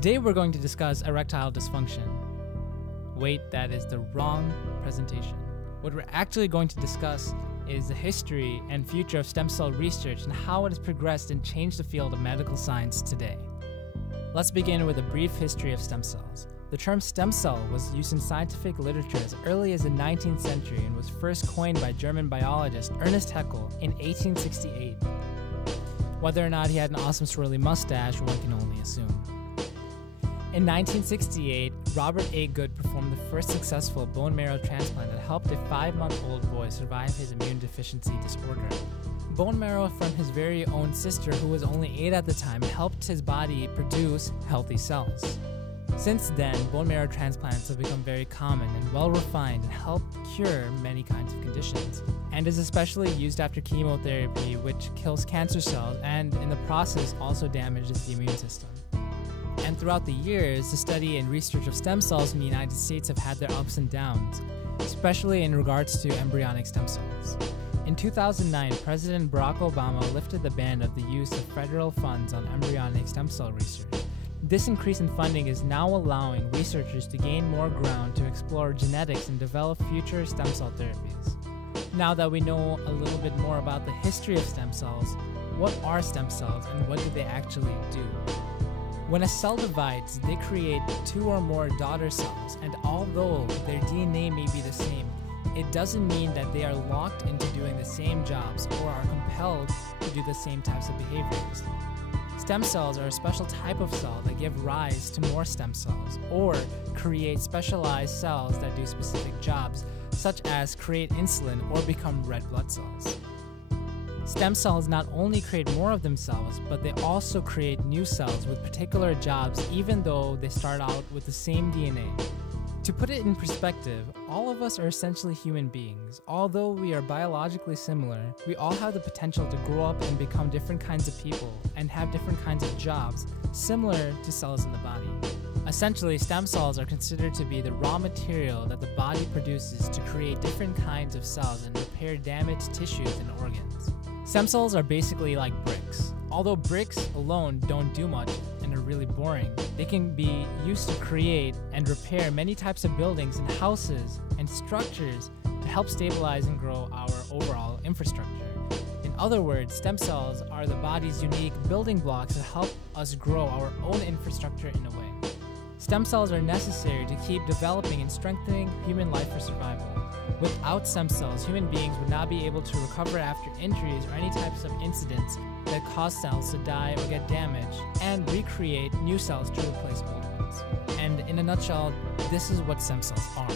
Today we're going to discuss erectile dysfunction. Wait, that is the wrong presentation. What we're actually going to discuss is the history and future of stem cell research and how it has progressed and changed the field of medical science today. Let's begin with a brief history of stem cells. The term stem cell was used in scientific literature as early as the 19th century and was first coined by German biologist Ernst Haeckel in 1868. Whether or not he had an awesome swirly mustache, one can only assume. In 1968, Robert A. Good performed the first successful bone marrow transplant that helped a 5-month-old boy survive his immune deficiency disorder. Bone marrow from his very own sister, who was only 8 at the time, helped his body produce healthy cells. Since then, bone marrow transplants have become very common and well-refined and help cure many kinds of conditions, and is especially used after chemotherapy, which kills cancer cells and in the process also damages the immune system. And throughout the years, the study and research of stem cells in the United States have had their ups and downs, especially in regards to embryonic stem cells. In 2009, President Barack Obama lifted the ban of the use of federal funds on embryonic stem cell research. This increase in funding is now allowing researchers to gain more ground to explore genetics and develop future stem cell therapies. Now that we know a little bit more about the history of stem cells, what are stem cells and what do they actually do? When a cell divides, they create 2 or more daughter cells, and although their DNA may be the same, it doesn't mean that they are locked into doing the same jobs or are compelled to do the same types of behaviors. Stem cells are a special type of cell that give rise to more stem cells, or create specialized cells that do specific jobs, such as create insulin or become red blood cells. Stem cells not only create more of themselves, but they also create new cells with particular jobs even though they start out with the same DNA. To put it in perspective, all of us are essentially human beings. Although we are biologically similar, we all have the potential to grow up and become different kinds of people and have different kinds of jobs similar to cells in the body. Essentially, stem cells are considered to be the raw material that the body produces to create different kinds of cells and repair damaged tissues and organs. Stem cells are basically like bricks. Although bricks alone don't do much and are really boring, they can be used to create and repair many types of buildings and houses and structures to help stabilize and grow our overall infrastructure. In other words, stem cells are the body's unique building blocks that help us grow our own infrastructure in a way. Stem cells are necessary to keep developing and strengthening human life for survival. Without stem cells, human beings would not be able to recover after injuries or any types of incidents that cause cells to die or get damaged, and recreate new cells to replace old ones. And in a nutshell, this is what stem cells are.